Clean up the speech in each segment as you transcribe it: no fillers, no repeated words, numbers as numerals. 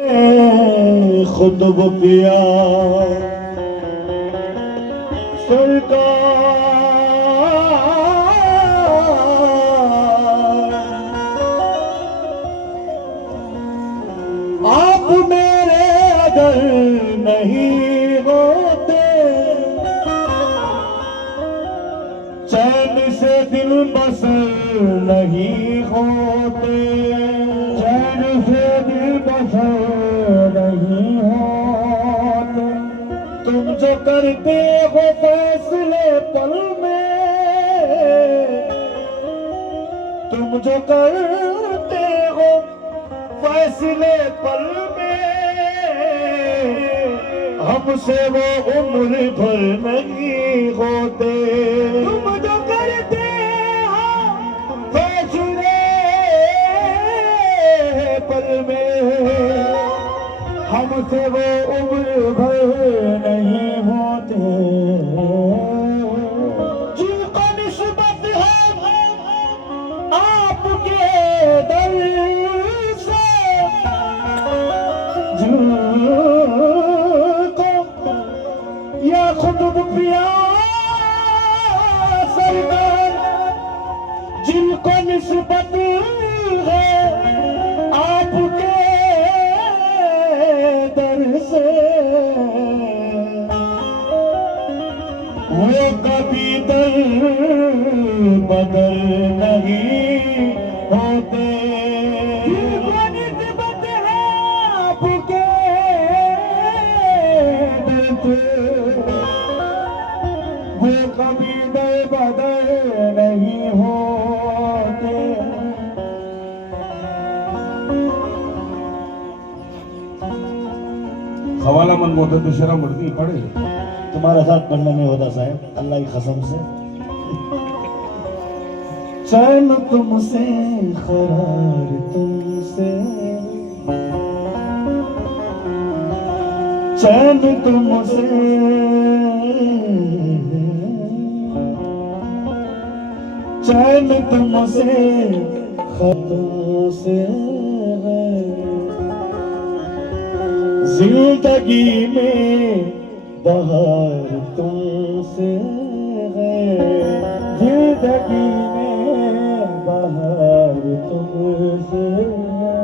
खुद वो किया सरकार, आप मेरे अगर नहीं होते, चैन से दिल बसर नहीं होते, चैन से दिल बसर नहीं होते। तुम जो करते हो फैसले पल में, तुम जो करते हो फैसले पल में, हमसे वो उम्र भर नहीं होते। तुम जो करते हो फैसले पल में, हमसे वो उम्र भर नहीं होते। जिनको निस्बत है आपके दर से, जिनको या खुद पिया सरकार, जिनको निस्बत है आपके दर से, वो कभी दर बदल नहीं होते। जिनको निस्बत है आपके दर से, वो कभी दर बदल नहीं होते। हवाला मन बोलते तो शर्म बढ़ती पड़े। तुम्हारा साथ पढ़ना नहीं होता साहब, अल्लाह की कसम से। चैन तुमसे करार तुमसे, चैन तुमसे, चैन तुमसे खतों से है, जिंदगी में बहार तुमसे है, जिंदगी में बहार तुमसे है।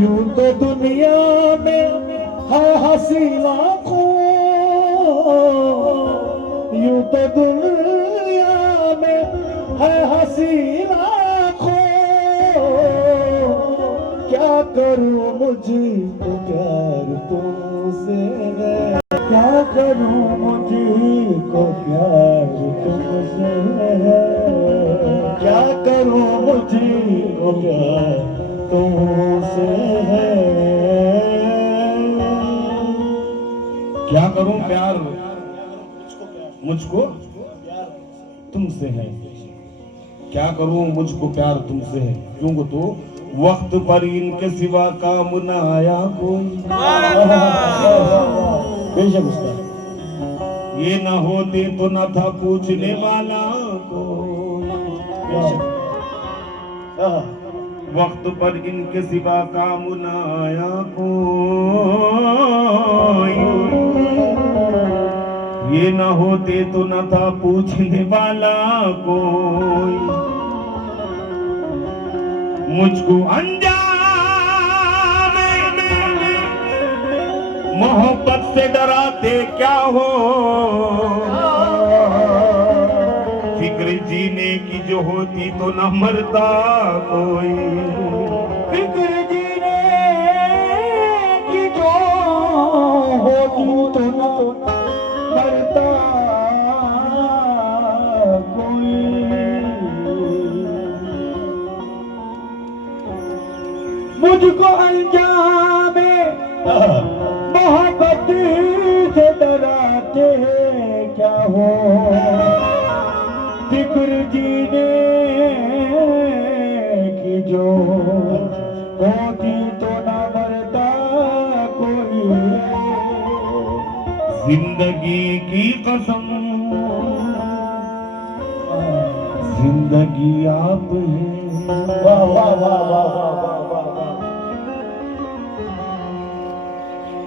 यूं तो दुनिया में है हंसी लाखों, यूं तो दुनिया में है हंसी लाखों, क्या करूं मुझको प्यार तुमसे है, क्या करूं मुझको प्यार तुमसे है, क्या करूं मुझको प्यार तुमसे है। क्या करूं प्यार मुझको तुमसे है, क्या करूं मुझको प्यार तुमसे है। क्यों तो वक्त पर इनके सिवा काम न आया कोई, बेशक उसका ये न होते तो न था पूछने वाला कोई। वक्त पर इनके सिवा काम न आया कोई, ये न होते तो न था पूछने वाला कोई। मुझको अनजान मोहब्बत से डराते क्या हो, फिक्र जीने की जो होती तो न मरता कोई, फिक्र जीने की जो होती तो न मरता कोई। मुझको अंजाम मोहब्बत से डराते क्या हो, फिक्र जीने की जो होती तो न मरता कोई। जिंदगी की कसम जिंदगी आप है, वाह वाह वाह वाह वाह वाह वाह।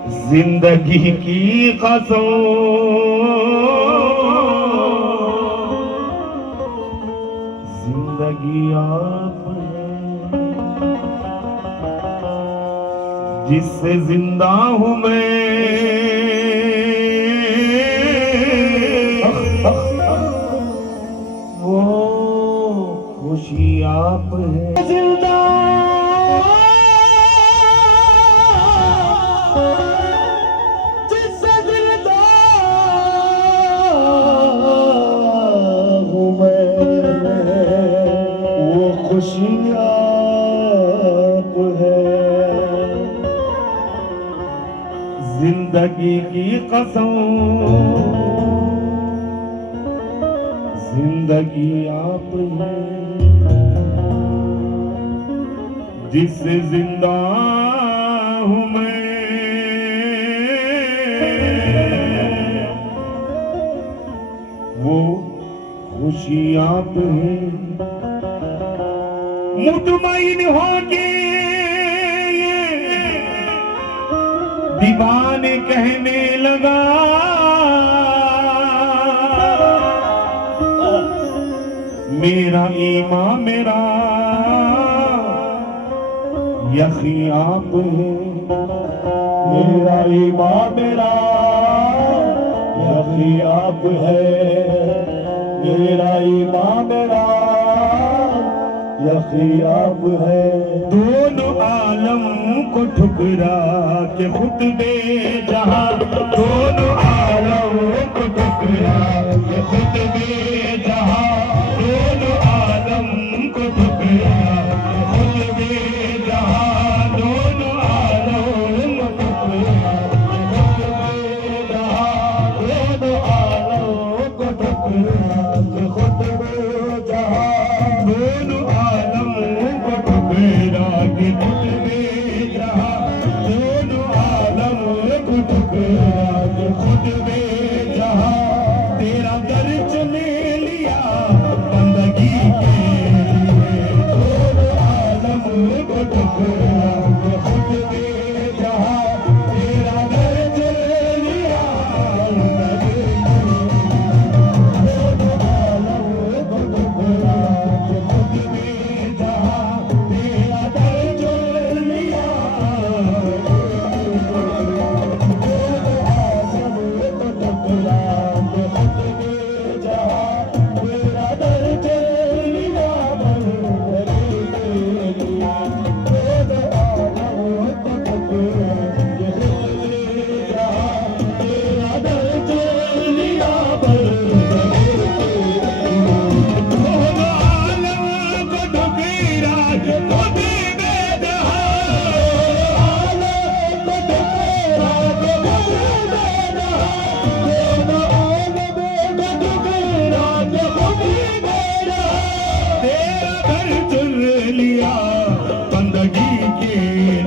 जिंदगी की कसम जिंदगी आप है जिससे जिंदा हूं मैं वो खुशी आप है जिंदा जिससे जिंदा हूं मैं वो खुशी आप है जिंदगी की कसम जिंदगी आप है जिससे जिंदा हूं मैं वो खुशी आप है मुतमईन होके दीवाने कहने लगा मेरा ईमान मेरा यकी आप है मेरा ईमान मेरा यकी आप है मेरा ईमान मेरा यकी आप है दोनों आलम को ठुकरा के खुतबे जहां दोनों आलम को ठुकरा के खुतबे जहां दोनों आलम को ठुकरा के खुतबे जहां दोनों आलम को ठुकरा के खुतबे जहां दोनों आलम को ठुकरा के खुतबे जहां दोनों आलम को ठुकरा के खुतबे जहां दोनों आलम को ठुकरा के खुतबे जहां तेरा दर्ज ले लिया बंदगी के लिए दोनों आलम को ठुकरा के खुतबे जहां तेरा दर्ज ले लिया बंदगी के दोनों आलम को ठुकरा के खुतबे जहां तेरा दर्ज ले लिया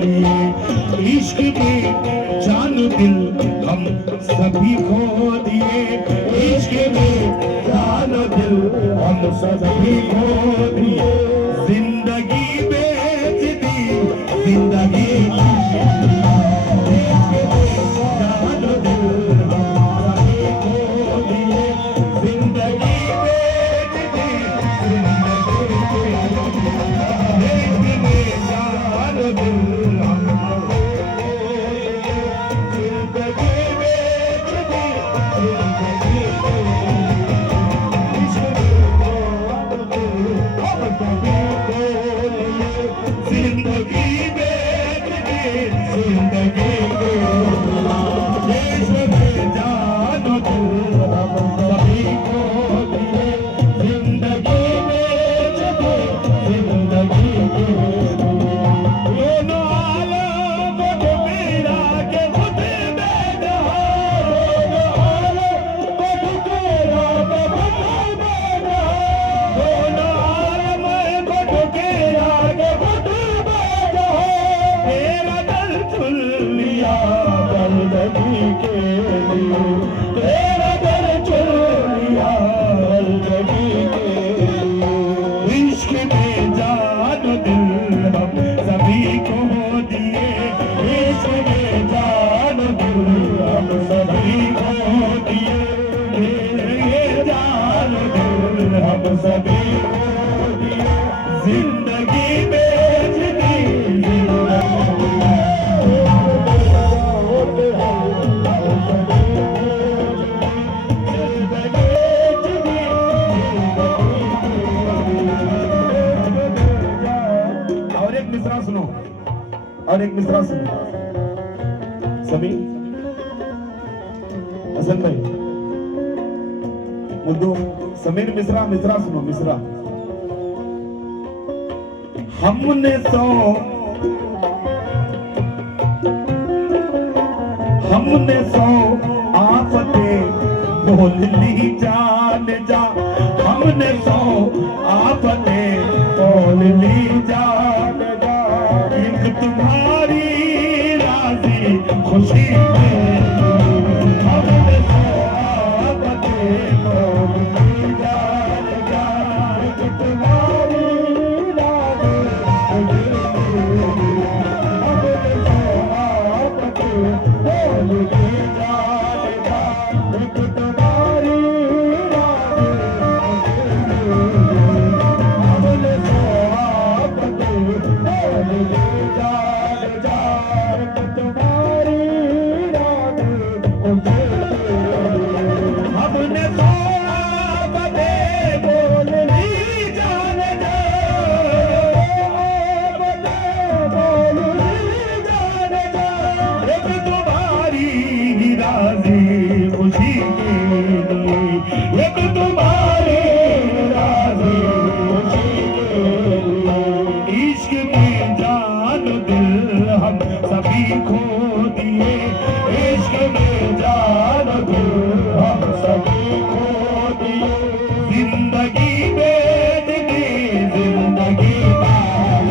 इश्क में जान दिल हम सभी खो दिए इश्क में जान दिल हम सभी खो दिए जिंदगी बेच दी जिंदगी इश्क में जान दिल हम सभी खो दिए जिंदगी बेच दी जिंदगी इश्क में जान दिल हम Yeah. एक मिसरा सुनो। सभी हसन भाई मुद्दू समीर मिश्रा सुनो मिश्रा। हमने सो आफतें बोल ली जान जा। हमने सो आफतें बोल ली जान जा। एक तुम्हारी राजी खुशी में हमने सो आफतें बोल ली जान जा। एक तुम्हारी राजी खुशी में हमने सो आफतें बोल ली जान जा। एक तुम्हारी राजी हमने सो आफतें बोल ली जान जा। एक तुम्हारी राजी हमने सो आफतें बोल ली जान जा। बोल ली जान जा। एक तुम्हारी राजी खुशी के लिए। एक तुम्हारी राजी खुशी के लिए। इश्क में जान दिल हम सभी खो दिए। इश्क में जान दिल हम सभी खो दिए। जिंदगी बेच दी जिंदगी पाई।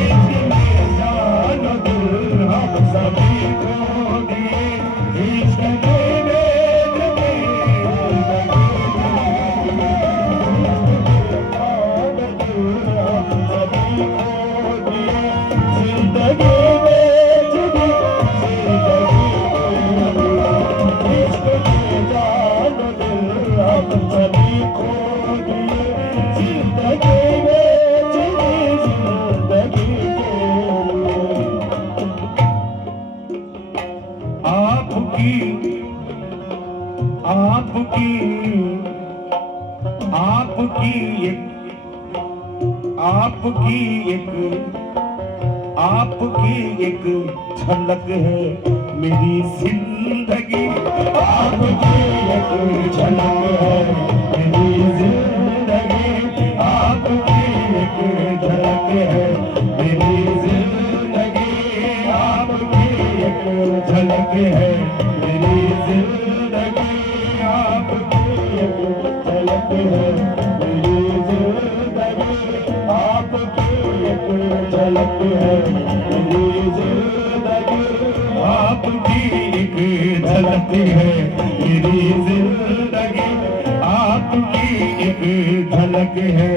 इश्क में जान दिल हम सभी खो दिए। इश्क में बेच दी जिंदगी बेच दी। इश्क में जान दिल हम सभी खो दिए। जिंदगी बेच दी जिंदगी के लिए। आपकी आपकी आपकी एक आपकी एक आपकी एक झलक है मेरी जिंदगी। आपकी एक झलक है मेरी जिंदगी। आपकी एक झलक है मेरी जिंदगी। आपकी एक झलक है मेरी जिंदगी। आपकी एक झलक है मेरी जिंदगी। आपकी एक झलक है मेरी जिंदगी। आपकी एक झलक है मेरी जिंदगी। आपकी एक झलक है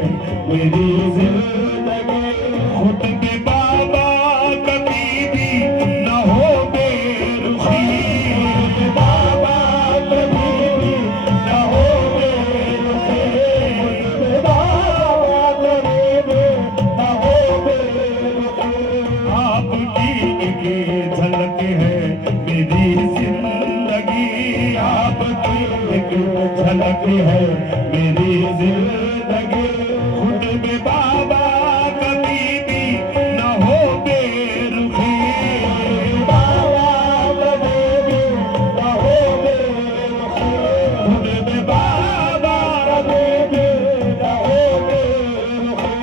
मेरी जिंदगी। खुद के बाबा कभी भी न हो बेरुखी। बाबा कभी भी न हो बेरुखी। बाबा कभी भी न हो बेरुखी। आपकी एक झलक है मेरी जिंदगी। आपकी एक झलक है मेरी जिंदगी। खुद में बाबा कभी भी न हो बेरुखी। बाबा कभी भी न हो बेरुखी। खुद में बाबा कभी भी न हो बेरुखी।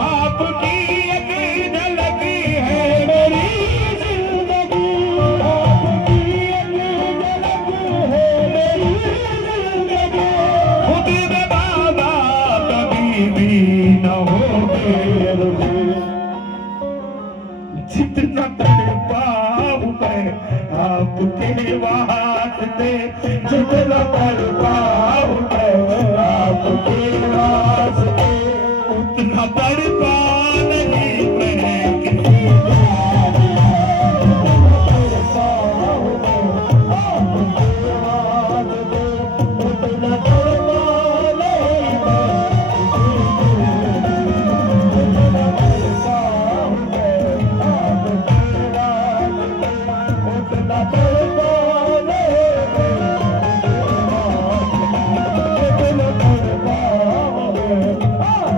आपकी एक झलक है मेरी जिंदगी। आपकी एक झलक है मेरी जिंदगी। खुद में बाबा कभी भी न हो बेरुखी। जितना तड़पा हूँ मैं आपके वास्ते। जितना तड़पा हूँ मैं आपके वास्ते। उतना तड़पा नहीं मैं किसी तड़पा हूँ मैं आपके वास्ते। उतना तड़पा नहीं मैं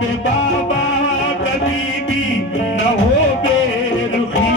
में बाबा कभी भी न हो बेरुखी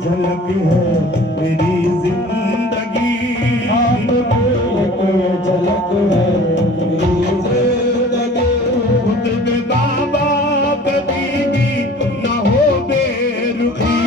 झलक है मेरी जिंदगी झलक है मेरी जिंदगी खुद में बाबा कभी भी न हो बेरुखी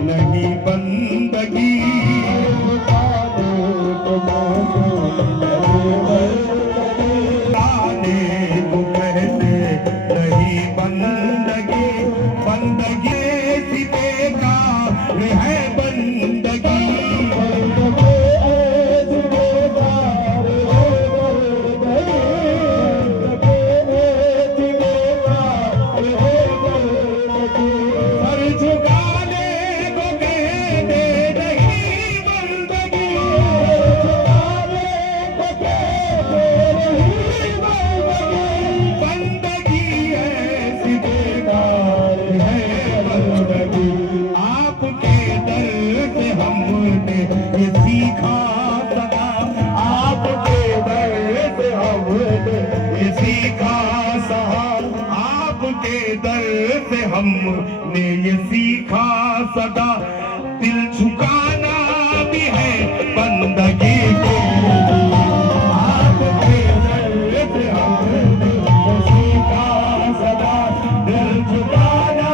नहीं बंदगी आने को कहते नहीं बंदगी बंदगी ऐसी बेकार है बंदगी हमने ये सीखा सदा दिल झुकाना भी है बंदगी को आपके दर से हमने ये सीखा सदा दिल झुकाना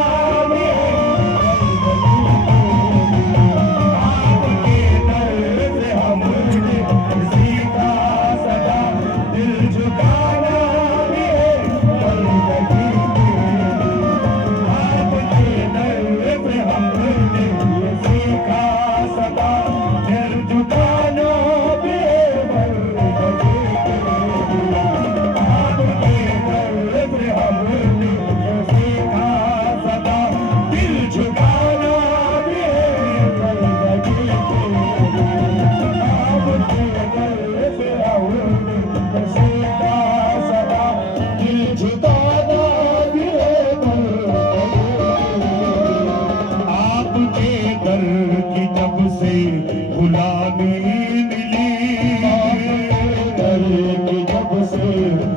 से भुलाने मिली, दर की जब से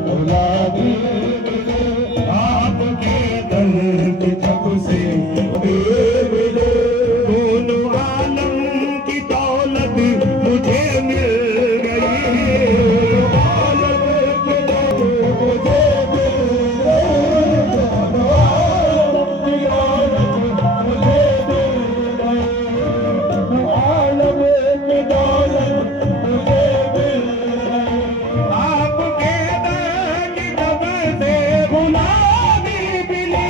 भुलाने मिले, आपके दर के जब से मिले, दोनों आलम की दौलत मुझे मिल गई, आलम के जब मुझे मिल गए, दोनों आलम की दौलत मुझे मिल गई, आलम की दौलत मुझे मिल गई। आपके दर की जब से भुलाने मिली,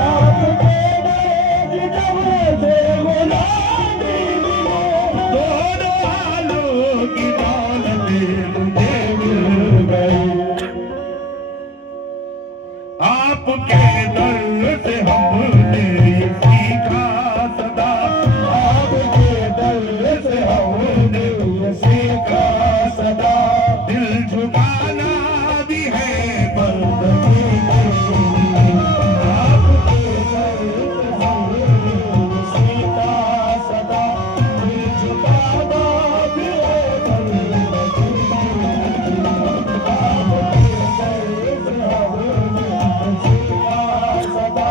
आपके दर की जब से भुलाने मिले, दोनों आलों की दौलत मुझे मिल गई। आपके दर से हमने सीखा सदा, आपके दर से हमने सीखा सदा, दिल झुकाना भी है बंदगी में। आपके दर से हमने सीखा सदा, दिल झुकाना भी है बंदगी में। आपके दर से हमने सीखा सदा,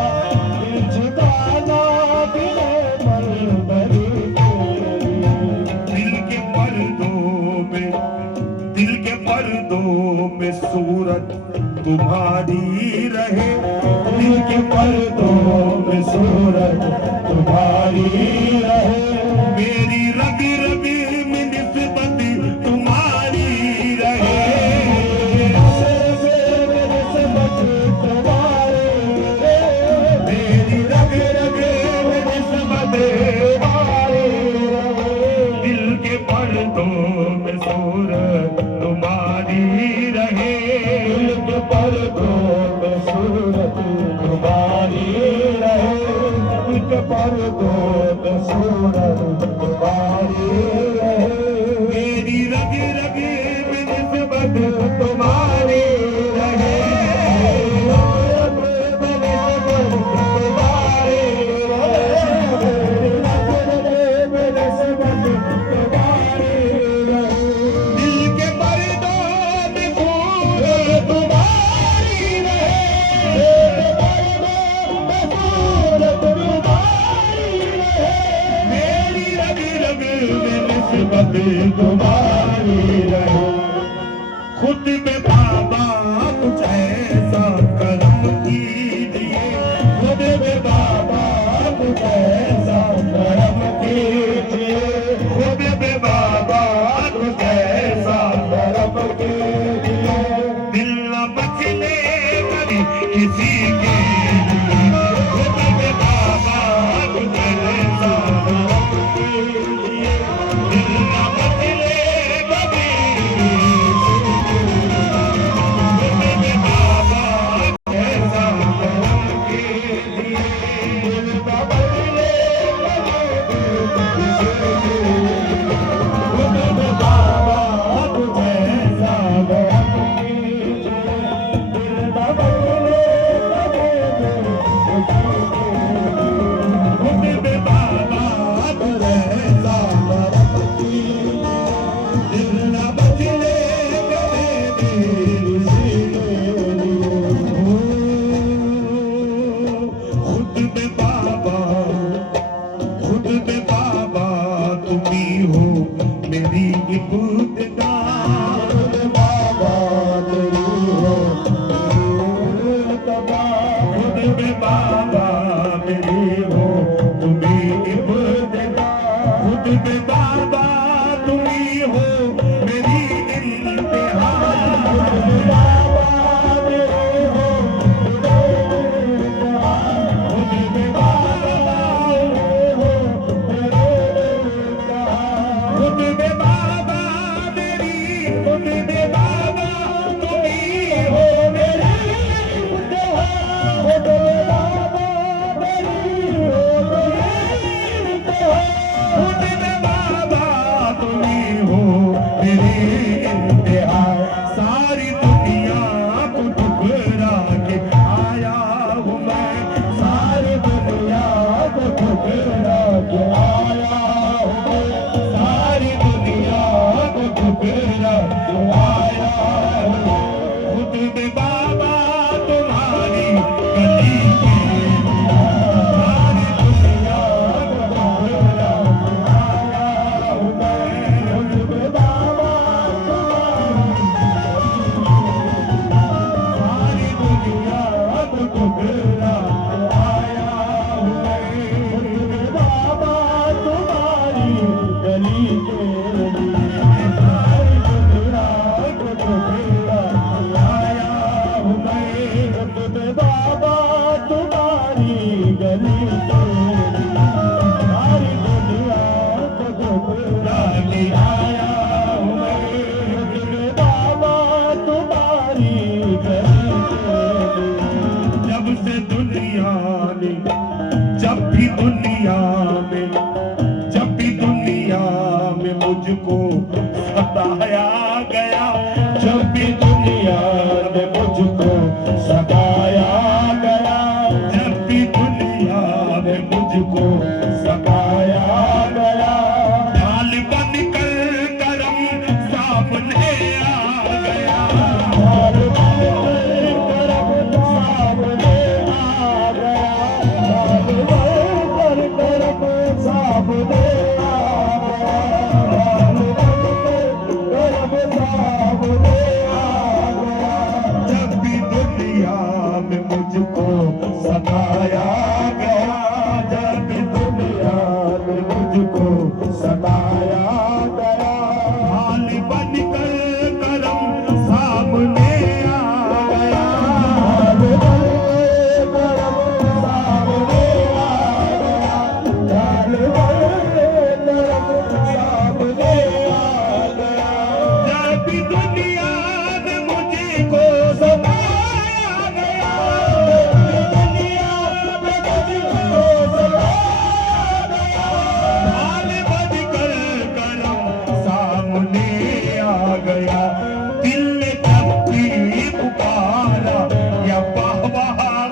दिल झुकाना भी है बंदगी में। दिल के पर्दों में सूरत तुम्हारी रहे, दिल के पर्दों में सूरत तुम्हारी रहे, मेरी रग रग में निस्बत तुम्हारी रहे, मेरी रग रग में निस्बत दिल के पर्दों में सूरत तुम्हारी रहे, दिल के पर्दों में सूरत तुम्हारी रहे, दिल के पर्दों में सूरत तुम्हारी रहे, मेरी रग रग में निस्बत तुम्हारी रहे, दिल के पर्दों में सूरत तुम्हारी रहे, मेरी रग रग में निस्बत तुम्हारी रहे, खुद में बाबा कुछ ऐसा करम कीजिए, खुद में बाबा कुछ ऐसा करम कीजिए, खुद में बाबा कुछ ऐसा करम कीजिए, दिल न बचने कभी किसी के लिए, खुद में बाबा कुछ ऐसा करम कीजिए, दिल न बचने कभी, खुद में बाबा कुछ ऐसा करम कीजिए, दिल न बदले खुद में बाबा कुछ ऐसा करम कीजिए, दिल न बदले खुद में बाबा कुछ ऐसा करम कीजिए, दिल न बचने कभी खुद में बाबा, खुद में बाबा तुम्ही हो मेरी इब्तिदा, बाबा तेरी हो खुद में बाबा मेरी हो तुम्ही इब्तिदा, खुद में बाबा तुम्ही हो मेरी इंतहा, खुद में बाबा, खुद में बाबा मेरी, खुद में बाबा तुम्ही हो मेरी इंतहा, खुद में बाबा मेरी हो मेरी इंतहा, खुद में बाबा दुनिया में, जब भी दुनिया में मुझको सताया गया, जब भी दुनिया में मुझको सताया गया, जब भी दुनिया में मुझको सताया गया, ढाल बन कर करम सामने आ गया, ढाल बनकर करम सामने आ गया, ढाल बनकर करम सामने आ गया, ढाल बनकर करम सामने आ गया। जब भी दुनिया में मुझको सताया गया, जब भी दुनिया में मुझको सताया गया, ढाल बन कर करम सामने आ गया, ढाल बनकर करम सामने आ गया, ढाल बनकर करम सामने आ गया। जब भी दुनिया में मुझको सताया गया, दुनिया में मुझको सताया गया, ढाल बन कर करम सामने आ गया, दिल ने जब भी पुकारा या बाबा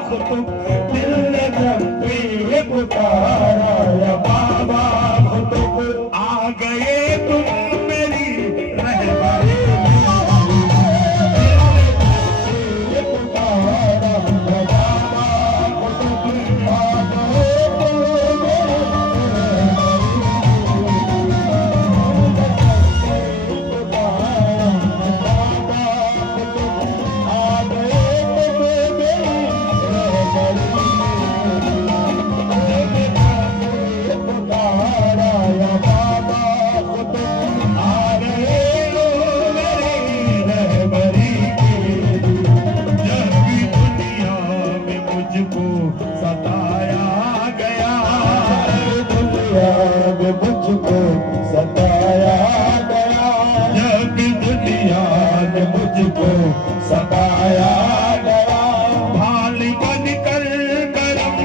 खुद, दिल ने जब भी पुकारा या बाबा खुद, आ गए तुम मेरी रहबरी, पुकारा या बाबा खुद, आ गए तुम जब भी दुनिया में मुझको सताया गया, दुनिया में मुझको सताया गया, जब भी दुनिया में मुझको सताया गया, ढाल बन कर करम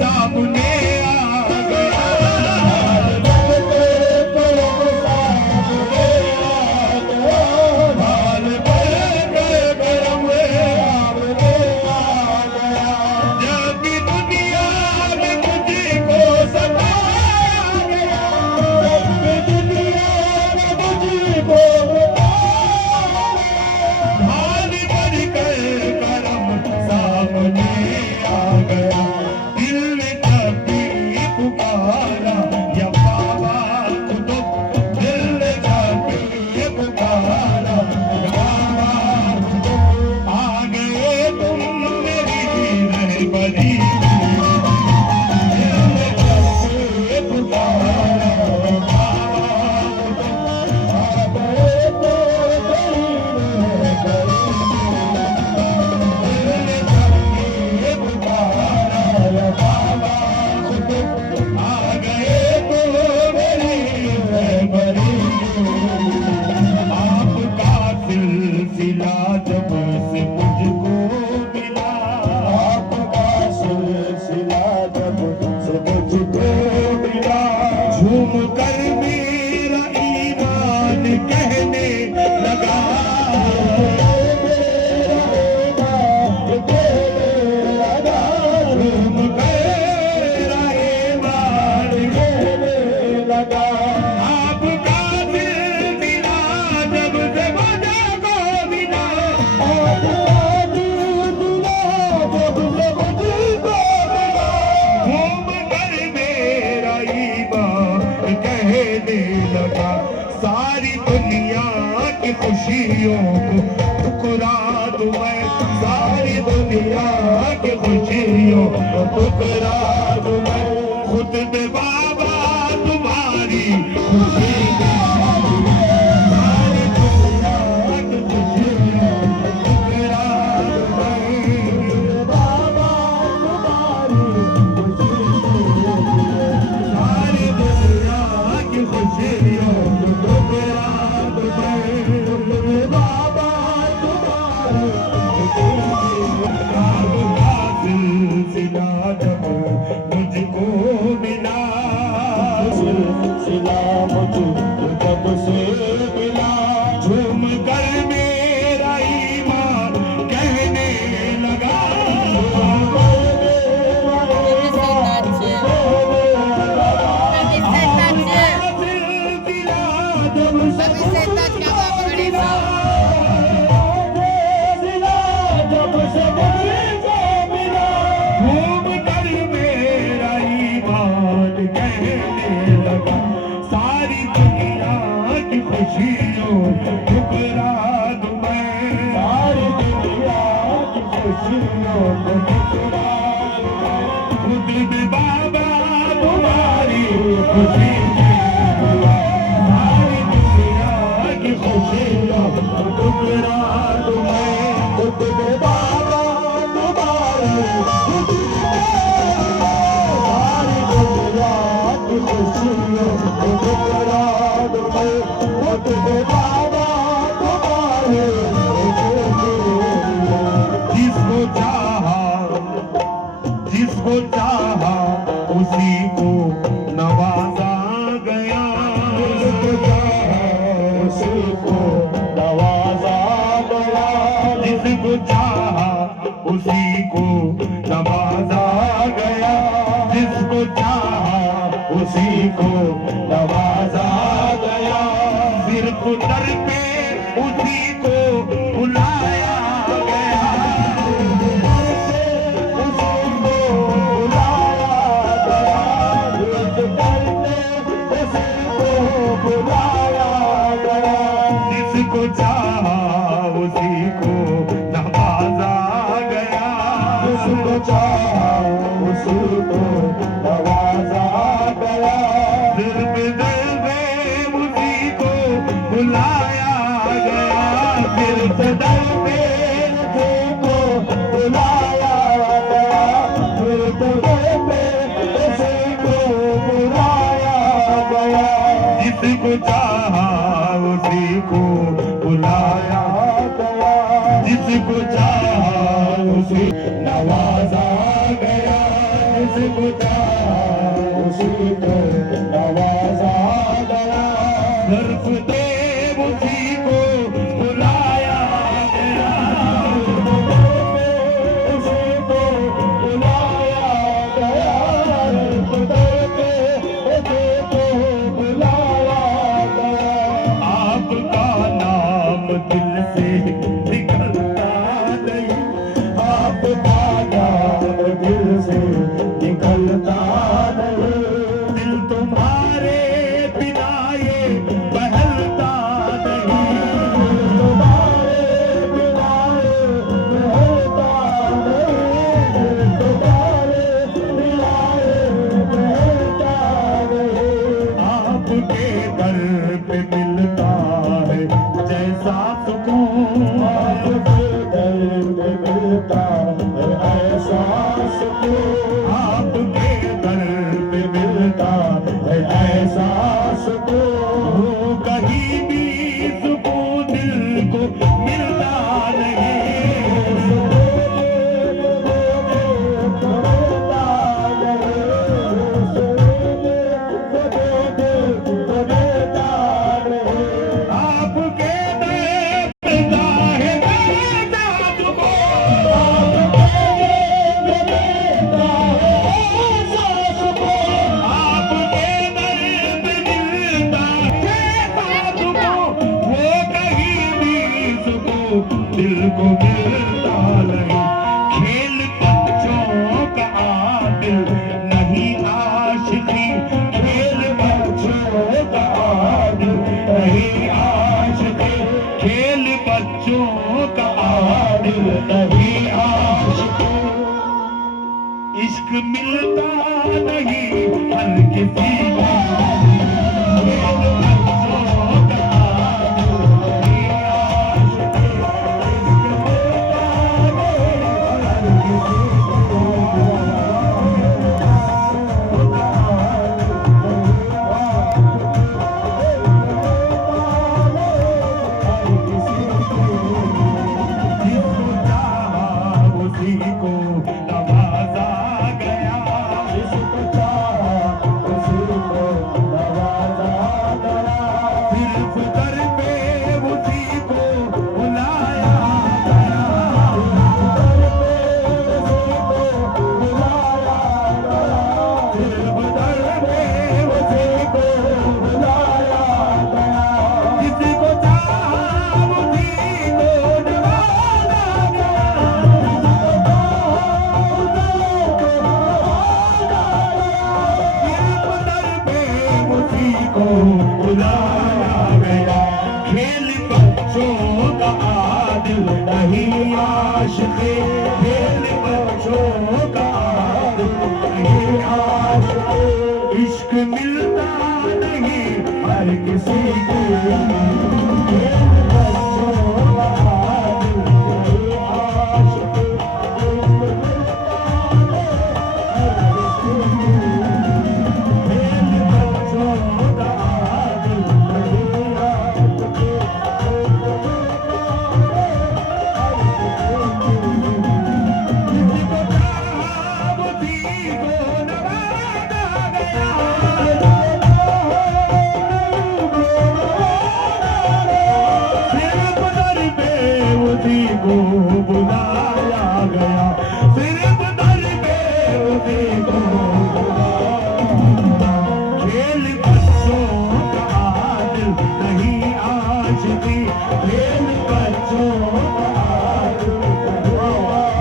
सामने आ गया, ढाल बनकर करम सामने आ गया, ढाल बनकर करम सामने आ गया। जब भी दुनिया में मुझको सताया गया, जब भी दुनिया में मुझको सताया गया, ढाल बन कर करम सामने आ गया, दिल ने जब भी पुकारा या बाबा खुद, दिल ने जब भी पुकारा या बाबा खुद, आ गए तुम मेरी रहबरी, दिल ने जब भी पुकारा या बाबा खुद, आ गए तो तेरी रहबरी, दिल ने जब भी पुकारा या बाबा खुद, आ गए तो मेरी रहबरी, आपका सिलसिला जब से मुझको मिला, आपका सिलसिला जब से मुझको मिला, झूम कर मेरा ईमान कहने लगा, मेरा ईमान कहने लगा, झूम कर मेरा ईमान कहने लगा, आपका सिलसिला जब से मुझको मिला, आपका सिलसिला जब से मुझको मिला, घूम कर मेरा ईमान कहने लगा, सारी दुनिया की खुशियों को ठुकरा दूं मैं, सारी दुनिया की खुशियों को ठुकरा दूं मैं, खुद में बाबा तुम्हारी खुशी में, सारी दुनिया की खुशियों को ठुकरा दूं मैं, बाबा तुम्हारी खुशी सारी दुनिया की खुशियों को ठुकरा दूं मैं, बाबा तुम्हारी आपका सिलसिला जब मुझको मिला, कहने लगा सारी दुनिया की खुशियों ठुकरा दूं मैं, सारी दुनिया की खुशियों को ठुकरा दूं मैं। खुद भी बाबा तुम्हारी खुशी सारी दुनिया की खुशियों को ठुकरा दूं मैं, खुद भी बाबा तुम्हारी खुशी सारी दुनिया की खुशियों को ठुकरा दूं मैं, खुद भी बाबा तुम्हारी जिसको चाहा उसी को नवाजा गया, जिसको चाहा उसी को नवाजा गया, जिसको चाहा उसी को नवाजा गया, जिसको चाहा उसी को नवाजा गया। सिर्फ दर पे उसी को बुलाया गया, जिसको चाहा उसी को नवाजा गया, जिसको चाहा उसी को नवाजा गया। सिर्फ दर पे उसी को बुलाया गया, सिर्फ दर पे उसी को बुलाया गया, सिर्फ दर पे उसी को बुलाया गया। जिसको चाहा उसी को बुलाया गया, जिसको चाहा उसी नवाजा गया, जिसको चाहा उसी को नवाजा गया। सिर्फ देव उसी को बुलाया गया, उसी को बुलाया गया, सिर्फ देव उसी को बुलाया गया। आपका नाम दिल से निकलता नहीं, आपका नाम दिल से निकलता नहीं, दिल तुम्हारे बिना ये बहलता नहीं, तुम्हारे बिना ये बहलता नहीं, तुम्हारे बिना ये बहलता नहीं। आपके दर पे मिलता है जैसा सुकून, आपके दर पे मिलता है ऐसा सुकून, आपके दर पे मिलता है ऐसा सुकून। कहीं भी सुकून दिल को मिलता दिल को मिलता नहीं। खेल बच्चों का आदिल नहीं आशिकी, खेल बच्चों का आदिल नहीं आशिकी, खेल बच्चों का आदिल नहीं आशिकी। इश्क मिलता नहीं हर किसी को, खेल बच्चों का आदिल नहीं आशिकी। उसी को नवाजा गया, जिसको चाहा उसी को बुलाया गया। खेल बच्चों का आदिल नहीं आशिक़े, खेल बच्चों का आदिल नहीं आशिक़े। इश्क मिलता नहीं हर किसी को, खेल बच्चों का आदिल नहीं आशिक़े। को बुलाया गया, सिर्फ दरबे को खेल बच्चों का आदिल नहीं आशिक़ी, खेल बच्चों का आदिल नहीं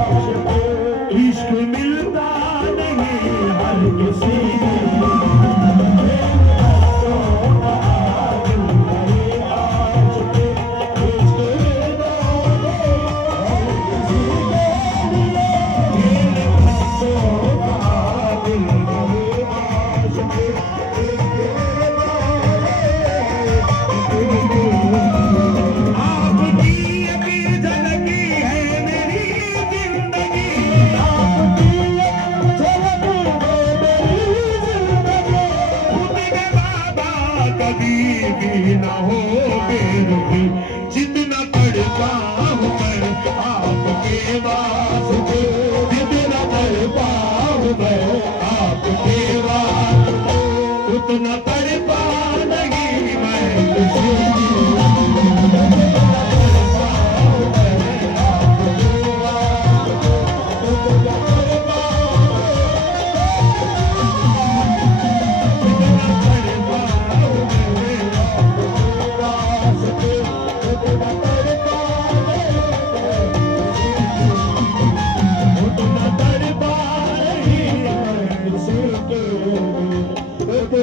आशिक़ी। इश्क मिलता नहीं हर किसी को, ना हो बेरुखी, जितना तड़पा हूँ मैं आपके वास्ते, जितना तड़पा हूँ मैं आपके वास्ते, उतना तड़पा नहीं मैं किसी की।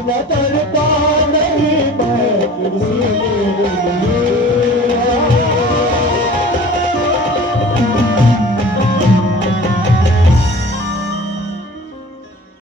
मैं तड़पा नहीं मैं किसी को।